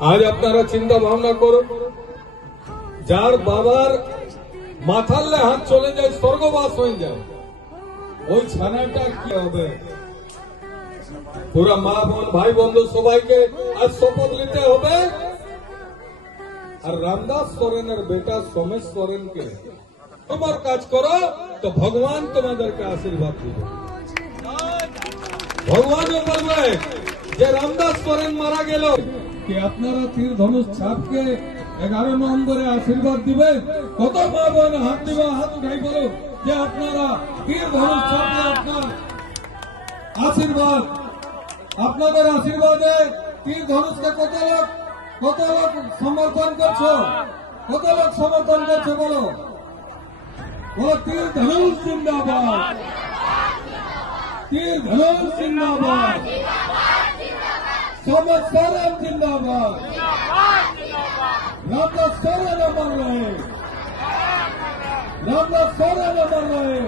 आज अपनारा चिंता भावना करो जार बाबार माथाले हाथ चले जाए स्वर्गवास हो जाए ওই ছানাটা কি হবে পুরা মা বোন ভাই বন্ধু সবাইকে আজ শপথ নিতে হবে আর রামদাস সোরেনের বেটা সোমেশ সোরেনকে তোমার কাজ করো তো ভগবান তোমাদেরকে আশীর্বাদ দিবে ভগবানও বলবে যে রামদাস সোরেন মারা গেল কি আপনারা তীর ধনুষ ছাপকে 11 নম্বরে আশীর্বাদ দিবে কত মা বোন হাত দিবে হাত উঠাই বলো যে আপনারা তীর ধনুষ ছাপকে আপনার আশীর্বাদ আপনাদের আশীর্বাদে তীর ধনুষকে কত লোক সমর্থন করছো কত লোক সমর্থন করছে বলো বলো তীর ধনুষ জিন্দাবাদ তীর ধনুষ জিন্দাবাদ सोमेश सोरेन जिंदाबाद रामदास सोरेन अमर रहे रामदास सोरेन अमर रहे